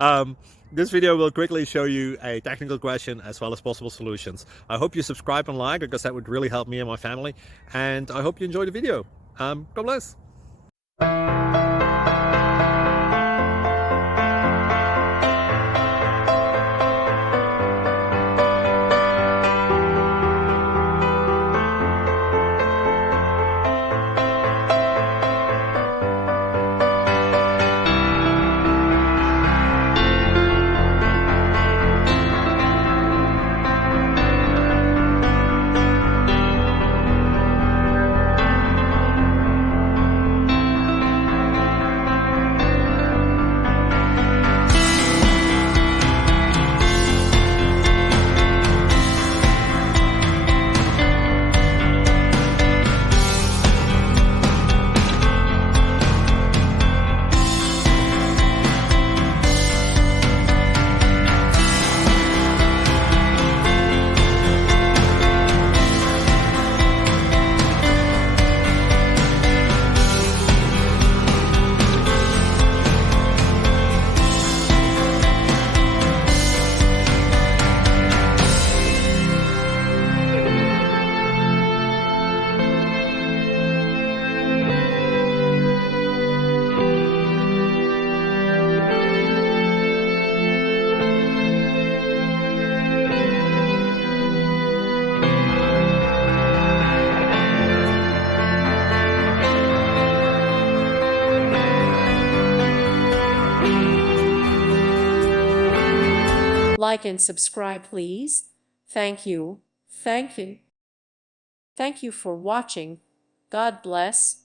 um, this video will quickly show you a technical question as well as possible solutions. I hope you subscribe and like because that would really help me and my family. And I hope you enjoy the video. God bless. Like and subscribe, please. Thank you. Thank you. Thank you for watching. God bless.